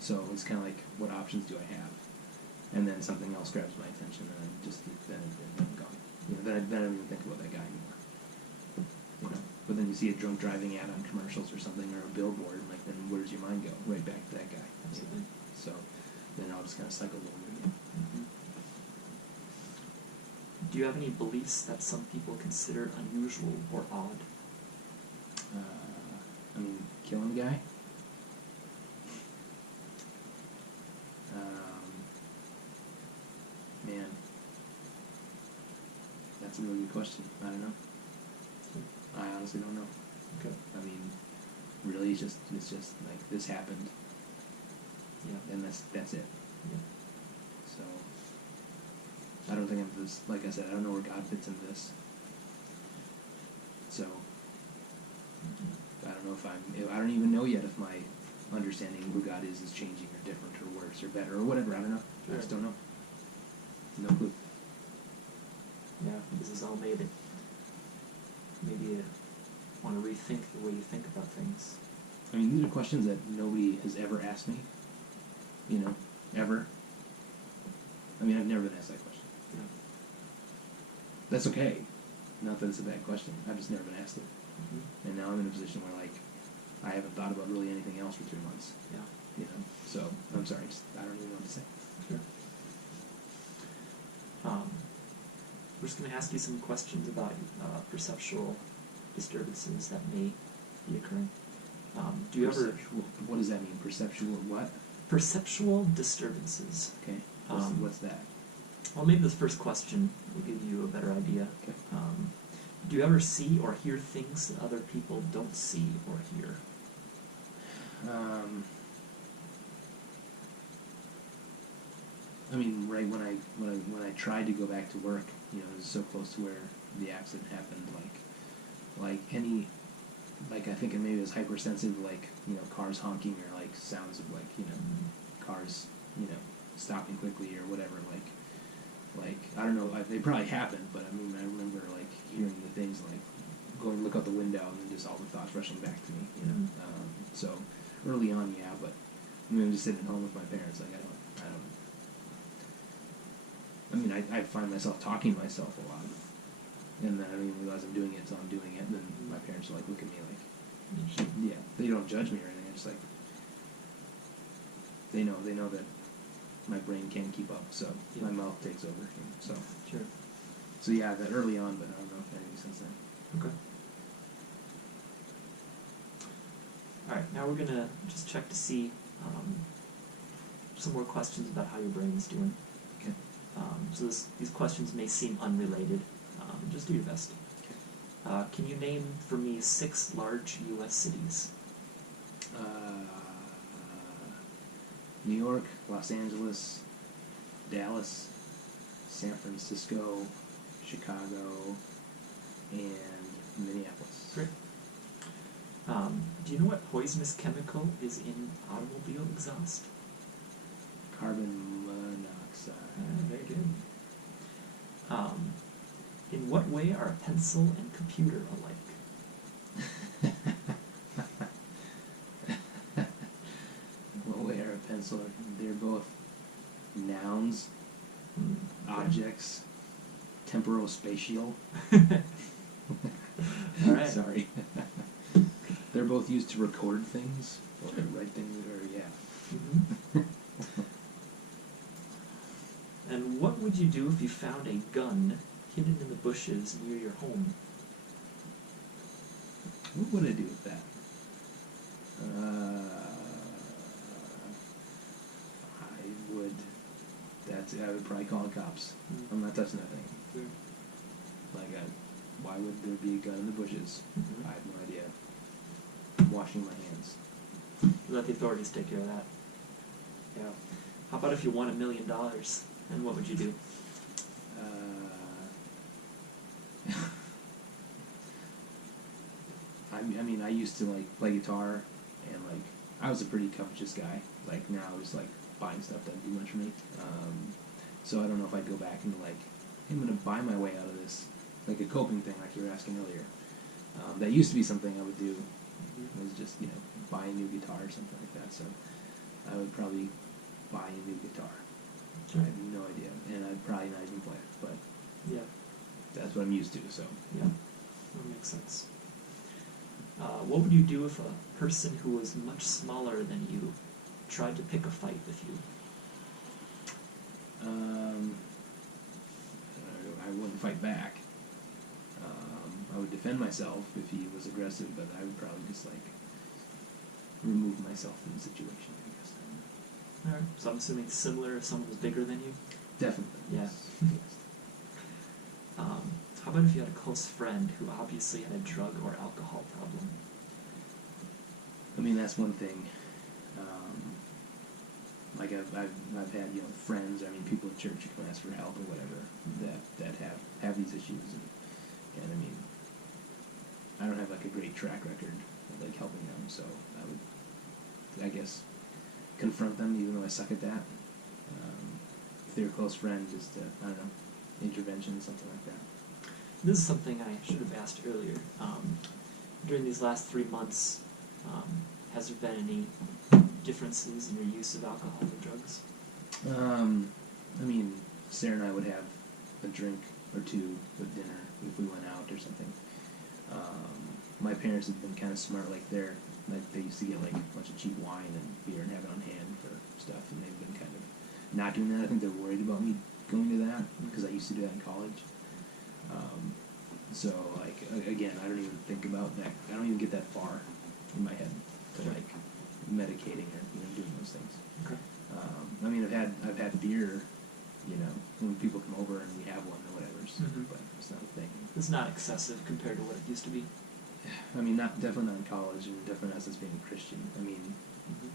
So it's kind of like, what options do I have? And then something else grabs my attention, and then I'm gone. Then I don't even think about that guy anymore. But then you see a drunk driving ad on commercials or something, or a billboard, and then where does your mind go? Right back to that guy. Absolutely. So then I'll just kind of cycle over again. Mm-hmm. Do you have any beliefs that some people consider unusual or odd? Killing a guy. Man, that's a really good question. I don't know. I honestly don't know. Okay. Really, it's just like, this happened. Yeah. And that's it. Yeah. So I don't think I'm this. Like I said, I don't know where God fits into this. So I don't know if I don't even know yet if my understanding of who God is changing or different or worse or better or whatever. I don't know. Sure. I just don't know. No clue. Yeah, this is all maybe you want to rethink the way you think about things. These are questions that nobody has ever asked me. Ever. I've never been asked that question. Yeah. That's okay. Not that it's a bad question. I've just never been asked it. Mm-hmm. And now I'm in a position where, I haven't thought about really anything else for 3 months. Yeah. So, I'm sorry, I don't even know what to say. Sure. We're just going to ask you some questions about perceptual disturbances that may be occurring. Do you ever... What does that mean? Perceptual what? Perceptual disturbances. Okay. What's that? Well, maybe this first question will give you a better idea. Okay. Do you ever see or hear things that other people don't see or hear? Right when I tried to go back to work, it was so close to where the accident happened. I think maybe it was hypersensitive, cars honking or sounds of cars, stopping quickly or whatever. I don't know. They probably happened, but I remember hearing the things going look out the window and then just all the thoughts rushing back to me. So early on, yeah, but I'm just sitting at home with my parents. I find myself talking to myself a lot, and then I don't even realize I'm doing it until I'm doing it. And then my parents are look at me yeah, they don't judge me or anything. It's they know that my brain can't keep up, so my mouth takes over. So sure. So yeah, that early on, but I don't know if anything since then. Okay. All right, now we're gonna just check to see some more questions about how your brain is doing. Okay. So these questions may seem unrelated. Just do your best. Okay. Can you name for me 6 large U.S. cities? New York, Los Angeles, Dallas, San Francisco, Chicago, and Minneapolis. Great. Do you know what poisonous chemical is in automobile exhaust? Carbon monoxide. Very good. In what way are a pencil and computer alike? What way are a pencil? They're both nouns, objects, temporal-spatial. All right. Sorry. They're both used to record things, or to write things, or yeah. Mm-hmm. And what would you do if you found a gun hidden in the bushes near your home? What would I do with that? I would probably call the cops. Mm-hmm. I'm not touching that thing. Sure. Why would there be a gun in the bushes? Mm-hmm. I have no idea. I'm washing my hands. Let the authorities take care of that. Yeah. How about if you won $1 million? And what would you do? I used to play guitar, and I was a pretty covetous guy. Now I was buying stuff doesn't do much for me. So I don't know if I'd go back into I'm gonna buy my way out of this, a coping thing like you were asking earlier. That used to be something I would do. It was just buy a new guitar or something like that. So I would probably buy a new guitar. Sure. I have no idea, and I'd probably not even play it, but Yeah. that's what I'm used to, so. Yeah. That makes sense. What would you do if a person who was much smaller than you tried to pick a fight with you? I wouldn't fight back. I would defend myself if he was aggressive, but I would probably just like remove myself from the situation, I guess. Alright. So I'm assuming it's similar if someone was bigger than you? Definitely. Yeah. Yes. Yes. How about if you had a close friend who obviously had a drug or alcohol problem? I mean, that's one thing. Like I've had, you know, friends, I mean, people at church who come ask for help or whatever that have these issues, and I mean, I don't have like a great track record of like helping them, so I would, I guess, confront them even though I suck at that. If they're a close friend, just I don't know, intervention, something like that. This is something I should have asked earlier. During these last 3 months, has there been any differences in your use of alcohol or drugs? I mean, Sarah and I would have a drink or two with dinner if we went out or something. My parents have been kind of smart, like they used to get like a bunch of cheap wine and beer and have it on hand for stuff, and they've been kind of not doing that. I think they're worried about me going to that because I used to do that in college. So like again, I don't even think about that. I don't even get that far in my head to like medicating or doing those things. Okay. I mean, I've had beer, you know, when people come over and we have one or whatever, but it's not a thing. It's not excessive compared to what it used to be. I mean, definitely not in college, and definitely not since being a Christian. I mean,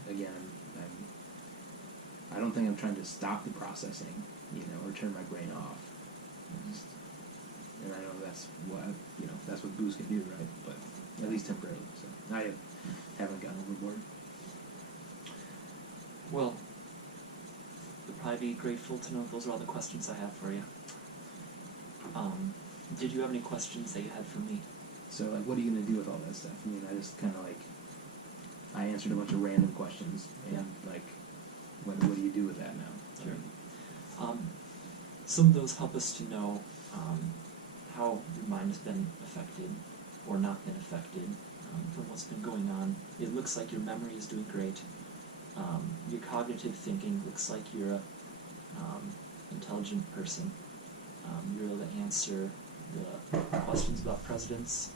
again, I don't think I'm trying to stop the processing, or turn my brain off. And I know that's what booze can do, right? But at least temporarily. So I haven't gotten overboard. Well, you'll probably be grateful to know those are all the questions I have for you. Did you have any questions that you had for me? So, like, what are you going to do with all that stuff? I mean, I just kind of, I answered a bunch of random questions, and, what do you do with that now? Sure. Some of those help us to know how your mind has been affected or not been affected from what's been going on. It looks like your memory is doing great. Your cognitive thinking looks like you're a intelligent person. You're able to answer the questions about presidents